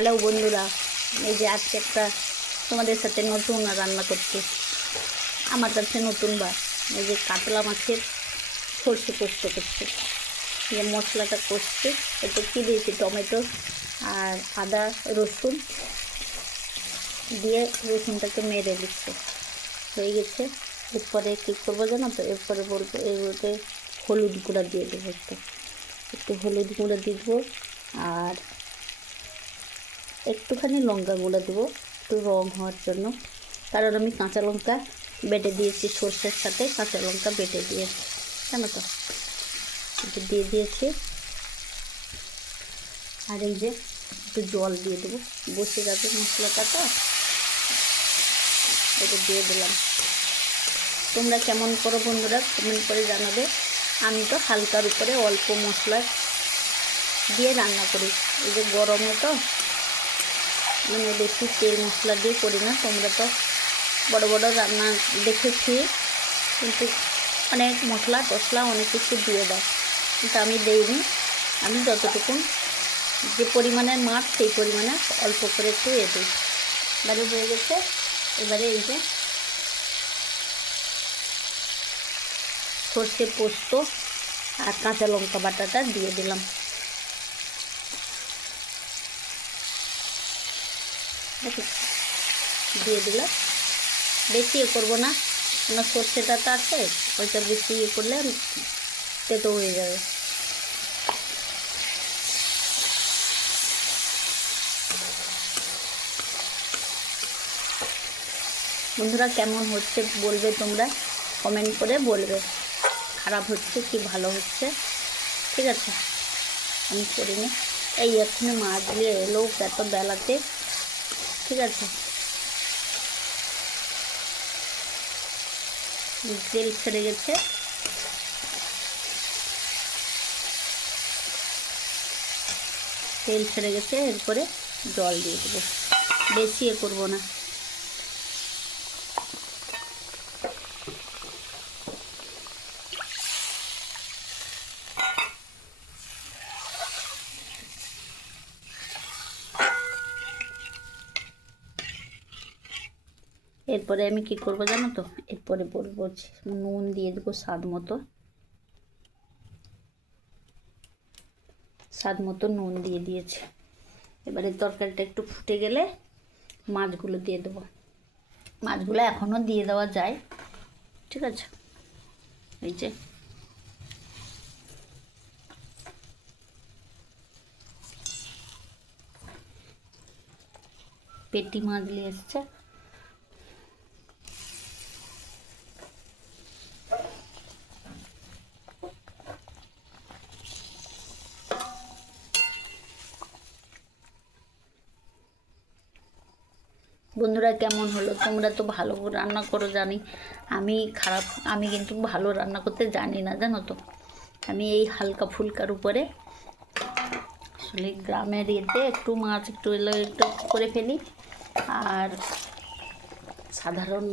Hello বন্ধুরা, এই যে আজকে একটা তোমাদের সাথে নতুন রান্না করছি। আমার কাছে নতুন বা এই যে কাতলা মাছের সর্ষে পোস্ত করছি। যে মশলাটা করছি, এতে কী দিয়েছি, টমেটো আর আদা রসুন দিয়ে রসুনটাকে মেরে দিচ্ছে, হয়ে গেছে। এরপরে কী করবো জানো তো, এরপরে বলবো এরপরে হলুদ গুঁড়া দিয়ে দেবো, একটু হলুদ গুঁড়া দিয়ে দেবো আর একটুখানি লঙ্কা গুঁড়ো দেবো একটু রং হওয়ার জন্য, কারণ আমি কাঁচা লঙ্কা বেটে দিয়েছি, সর্ষের সাথে কাঁচা লঙ্কা বেটে দিয়েছি, জানো তো, এটা দিয়ে দিয়েছি। আর এই যে একটু জল দিয়ে দেবো, বসে যাবে মশলাটা, তো এটা দিয়ে দিলাম। তোমরা কেমন করো বন্ধুরা, কমেন্ট করে জানাবে। আমি তো হালকার উপরে অল্প মশলা দিয়ে রান্না করি, এই যে গরমে তো মানে বেশি তেল মশলা দিয়ে করি না। তোমরা তো বড় বড় রান্না দেখেছি, কিন্তু অনেক মশলা টশলা অনেক কিছু দিয়ে দেয়, কিন্তু আমি দেইনি। আমি যতটুকু যে পরিমাণের মাছ সেই পরিমাণে অল্প করে একটু দিই। এবারে হয়ে গেছে। এবারে এই যে সর্ষে পোস্ত আর কাঁচা লঙ্কা বাটাটা দিয়ে দিলাম। দিয়ে দিলাম, বেশি করবো না, কেন সর্ষেটা তো আছে, ওইটা বেশি করলে তেতো হয়ে যাবে। বন্ধুরা কেমন হচ্ছে বলবে, তোমরা কমেন্ট করে বলবে, খারাপ হচ্ছে কি ভালো হচ্ছে, ঠিক আছে। আমি করিনি, এই এক্ষুনি মাছ দিয়ে এলো এত বেলাতে, ঠিক আছে। তেল ছেড়ে গেছে, এরপরে জল দিয়ে দেবো, বেশি করবো না। এরপরে আমি কি করব জানো তো, এরপরে বলবো নুন দিয়ে দেবো স্বাদ মতো নুন দিয়ে দিয়েছি। এবারে তরকারিটা একটু ফুটে গেলে মাছগুলো দিয়ে দেবো। মাছগুলো এখনও দিয়ে দেওয়া যায়, ঠিক আছে। এই যে পেটি মাছ নিয়ে এসছে, বন্ধুরা কেমন হলো, তোমরা তো ভালো রান্না করো জানি, আমি কিন্তু ভালো রান্না করতে জানি না, জানো তো। আমি এই হালকা ফুলকার উপরে আসলে গ্রামের ইয়েতে একটু মাছ একটু এলো একটু করে ফেলি, আর সাধারণ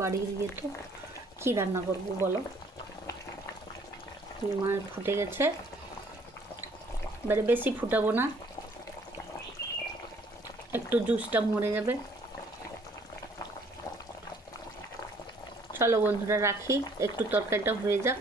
বাড়ির ইয়ে তো কী রান্না করবো বলো। মাছ ফুটে গেছে, এবারে বেশি ফুটাবো না, একটু জুসটা মরে যাবে। চলো বন্ধুরা রাখি, একটু তরকারিটা হয়ে যাক।